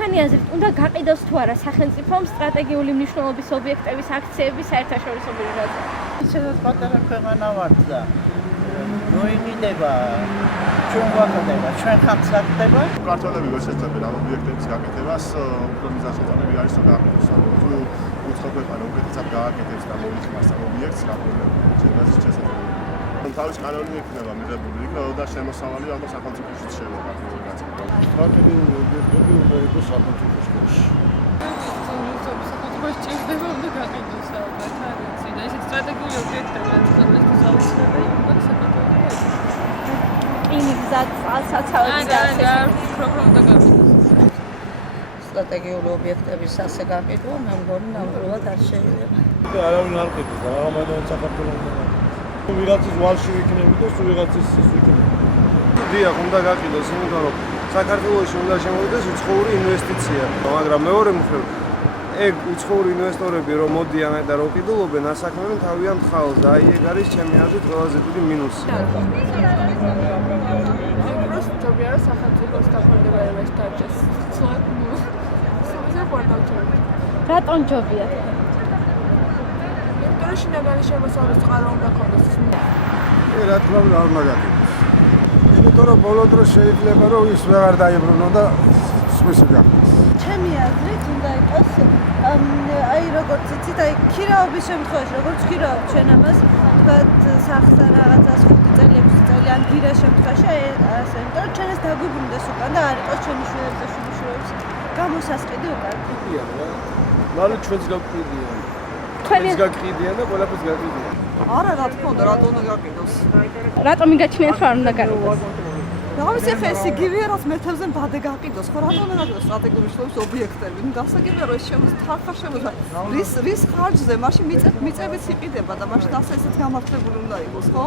თქვენი აზრით უნდა გაყიდოს თუ არა სახელმწიფომ სტრატეგიული მნიშვნელობის ობიექტების აქციები საერთაშორისო ბირჟაზე? ისედაც პატარა ქვეყანა ვართ და მოიგიდება ჩვენ ვაკეთება, ჩვენ ხალხსაკეთება. ქართველები ვერ შეძლებენ ამ ობიექტების გაკეთებას, უფრო მიზანსაჭარელი არის რომ გააკეთოს. თუ უცხო ქვეყანა უკეთესად გააკეთებს და მოიხმარს ამ ობიექტს, რადგან შესაძლებელი. თავის კანონი ექნება მიღებული იქ და შემოსავალი ალბათ სახელმწიფოშიც შეიძლება გაწევს. სტრატეგიული ობიექტები უნდა იყოს სახელმწიფოს ხელში. სახელმწიფოს ჭირდება უნდა გაყიდოს ალბათ არ ვიცი და ისეთ სტრატეგიული ობიექტები რაც ძალისთვის აუცილებელი უნდა საქართველოს. რკინი გზა წყალსაცავები და ასე. ვფიქრობ რომ უნდა გაყიდოს. სტრატეგიული ობიექტების ასე გაყიდვა მე მგონი ნამდვილად არ შეიძლება. არავინ არ ყიდოს და რამოდენად საქართველოს უნდა ვიღაცის ვალში ვიქნები და სულ ვიღაცის ის ვიქნები. დიახ, უნდა გაყიდოს, იმიტომ რომ საქართველოში უნდა შემოვიდეს უცხოური ინვესტიცია, მაგრამ მეორე მხრივ ეგ უცხოური ინვესტორები რომ მოდიან და რომ ყიდულობენ, ასაქმებენ თავიანთ ხალხს და აი ეგ არის ჩემი აზრით ყველაზე დიდი მინუსი. просто ჯობია რომ სახელმწიფოს დაფარდებაებას დაჭეს. ცოტა სულზე ყურდავთ. რატომ ჯობია? შინაგანი შემოსავლის წყარო უნდა ქონდეს. რა თქმა უნდა არ უნდა გაყიდოს. იმიტომ რომ ბოლო დროს შეიძლება რომ ის ვეღარ დაიბრუნო და სხვისი გახდეს. ჩემი აზრით უნდა იყოს აი როგორც იცით აი ქირაობის შემთხვევაში როგორც ქირაობ ჩვენ ამას თქვათ სახლს ან რაღაცას 5 წელი 6 წელი ან გირას შემთხვევაში აი ასე იმიტომ რომ ჩვენ ეს დაგვიბრუნდეს უკან და არ იყოს ჩვენი შვილებს და შვილიშვილებს გამოსასყიდი უკან. მალე ჩვენს გაგვყიდიან. თქვენი გაკიდიან და ყველაფერს გაკიდიან. არა რა თქმა უნდა რატო უნდა გაყიდოს? რატომ იგაჩნიათ რომ არ უნდა გაყიდოს? გამოსი ხე ეს იგივეა რაც მეთევზე ბადე გაყიდოს. ხო რატო უნდა გაყიდოს სტრატეგიული მნიშვნელობის ობიექტები? ნუ გასაგებია რომ ეს თარხა შემოვა. რის ხარჯზე? მაშინ მიწებიც იყიდება და მაშინ ასე ესეც გამართლებული უნდა იყოს, ხო?